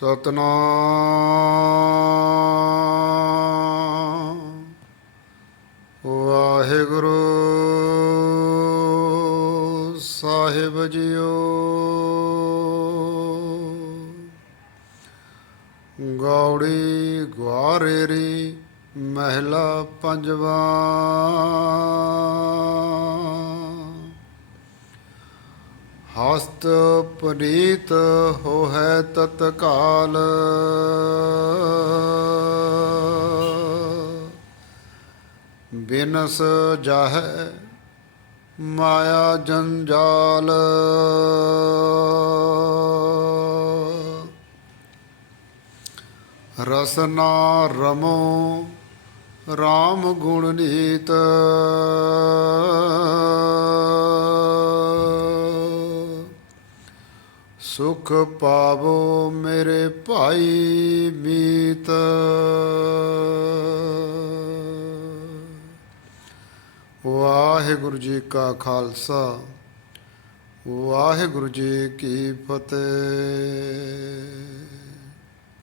ਸਤਨਾਮ। ਵਾਹਿਗੁਰੂ ਸਾਹਿਬ ਜੀਓ। ਗੌੜੀ ਗੁਆਰੇਰੀ ਮਹਿਲਾ ਪੰਜਵਾ। ਹਸਤ ਪਨੀਤ ਹੋਇ ਤਤਕਾਲ। ਬਿਨਸ ਜਾਹੈ ਮਾਇਆ ਜੰਜਾਲ। ਰਸਨਾ ਰਮੋ RAM ਗੁਣ ਨੀਤ। ਸੁਖ ਪਾਵੋ ਮੇਰੇ ਭਾਈ ਮੀਤ। ਵਾਹਿਗੁਰੂ ਜੀ ਕਾ ਖਾਲਸਾ ਵਾਹਿਗੁਰੂ ਜੀ ਕੀ ਫਤਿਹ।